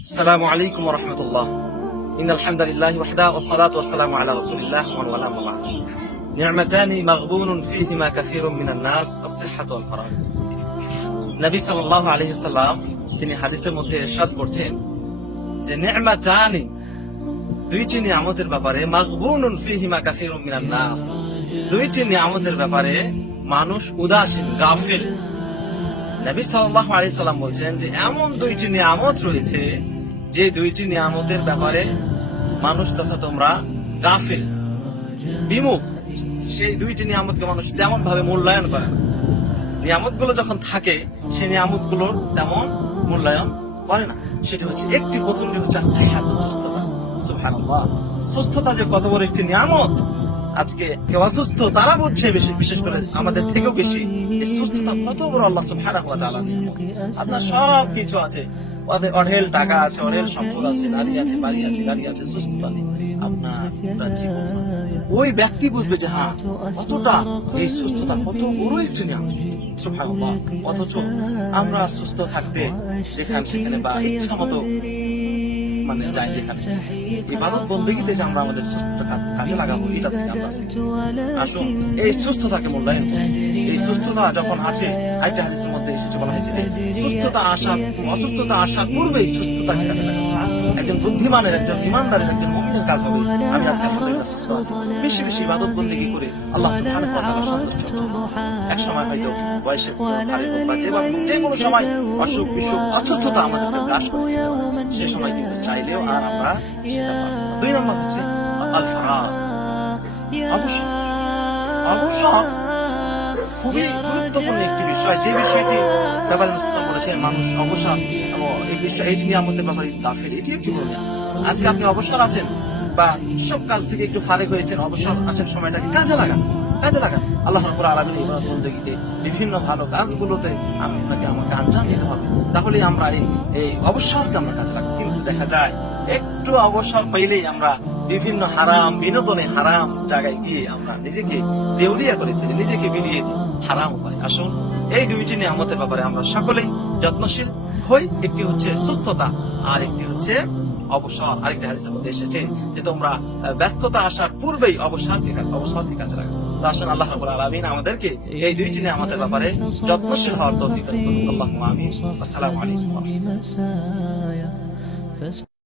السلام عليكم ورحمة الله إن الحمد لله وحده والصلاة والسلام على رسول الله ومن والاه وما بعد نعمتان مغبون فيهما كثير من الناس الصحة والفراغ নবী সাল্লাল্লাহু আলাইহি সাল্লাম তিনি হাদিসের মধ্যে ইরশাদ করছেন যে নি'মাতানি দুইটি নিয়ামতের ব্যাপারে মাগবুনুন ফিহিমা কাসীরুম মিনান নাস দুইটি নিয়ামতের ব্যাপারে মানুষ উদাসীন গাফিল নবী সাল্লাম যে, এমন দুইটি নিয়ামত রয়েছে যে দুইটি নিয়ামতের ব্যাপারে মানুষ তথা তোমরা গাফিল, বিমুখ। সেই দুইটি নিয়ামতকে মানুষ তেমন ভাবে মূল্যায়ন করে না। নিয়ামতগুলো যখন থাকে, সেই নিয়ামতগুলোর তেমন মূল্যায়ন করে না। সেটা হচ্ছে একটি, প্রথমটি হচ্ছে সুস্থতা। সুস্থতা যে কত বড় একটি নিয়ামত আজকে কেউ অসুস্থ, তারা বুঝছে বেশি বিশেষ করে আমাদের থেকেও বেশি। সুস্থতা কত বড় আল্লাহ সুবহানাহু ওয়া তাআলা আপনার সব কিছু আছে অঢেল টাকা আছে, অঢেল সম্পদ আছে নারী আছে, বাড়ি আছে, গাড়ি আছে, সুস্থতা নেই। আপনার ওই ব্যক্তি বুঝবে যে হ্যাঁ কতটা এই সুস্থতা, কত বড় একটি অথচ আমরা সুস্থ থাকতে যেখানে সেখানে বা ইচ্ছা মতো মানে যাই যেখানে ইবাদত বন্দীতে যে আমরা আমাদের সুস্থতা কাজে লাগাবো, এটা থেকে আমরা আসুন, এই সুস্থতাকে মূল্যায়ন করি। এই সুস্থতা যখন আছে, আরেকটা হাদিসের মধ্যে এসেছে, বলা হয়েছে যে সুস্থতা আসা অসুস্থতা আসার পূর্বে এই সুস্থতাকে কাজে লাগাবো। একজন বুদ্ধিমানের, একজন ইমানদারের, একজন মুমিনের কাজ হবে। আমি আজকে সুস্থ আছি। বেশি বেশি ইবাদত বন্দেগী করে আল্লাহ সুবহানাহু ওয়া তাআলা সন্তুষ্ট। এক সময় হয়তো বয়সে বা যে কোনো সময় অসুখ বিসুখ, অসুস্থতা আমাদেরকে গ্রাস করে। সে সময় কিন্তু আর আমরা। দুই নম্বর হচ্ছে অবসর খুবই গুরুত্বপূর্ণ একটি বিষয়। যে বিষয়টি ব্যাপারে মানুষ অবসর এই বিষয়, এই নিয়ামতের ব্যাপারে গাফিল এটি একটি আজকে আপনি অবসর আছেন বা সব কাজ থেকে একটু ফারেক হয়েছেন, অবসর আছেন, সময়টাকে কাজে লাগান। কাজে লাগান। আল্লাহ রাব্বুল আলামিন ইবাদত বিভিন্ন ভালো কাজগুলোতে আমি আপনাকে আমাকে আঞ্জাম দিতে হবে। তাহলে আমরা এই অবসরকে আমরা কাজে লাগাবো দেখা যায়, একটু অবসর পাইলেই আমরা বিভিন্ন হারাম, বিনোদনে হারাম জায়গায় গিয়ে আমরা নিজেকে দেউলিয়া করে ফেলি, নিজেকে বিলিয়ে হারাম হয়। আসুন, এই দুইটি নিয়ামতের ব্যাপারে আমরা সকলেই যত্নশীল হই। একটি হচ্ছে সুস্থতা, আর একটি হচ্ছে অবসর। আরেকটা হাদিসের মধ্যে এসেছে যে তোমরা ব্যস্ততা আসার পূর্বেই অবসর থেকে অবসর থেকে কাজে লাগো আসুন, আল্লাহ রাব্বুল আলামিন আমাদেরকে এই দুইটি নিয়ামতের ব্যাপারে যত্নশীল হওয়ার তৌফিক দান করুন। আল্লাহুম্মা আমিন। আসসালামু আলাইকুম। breakfast.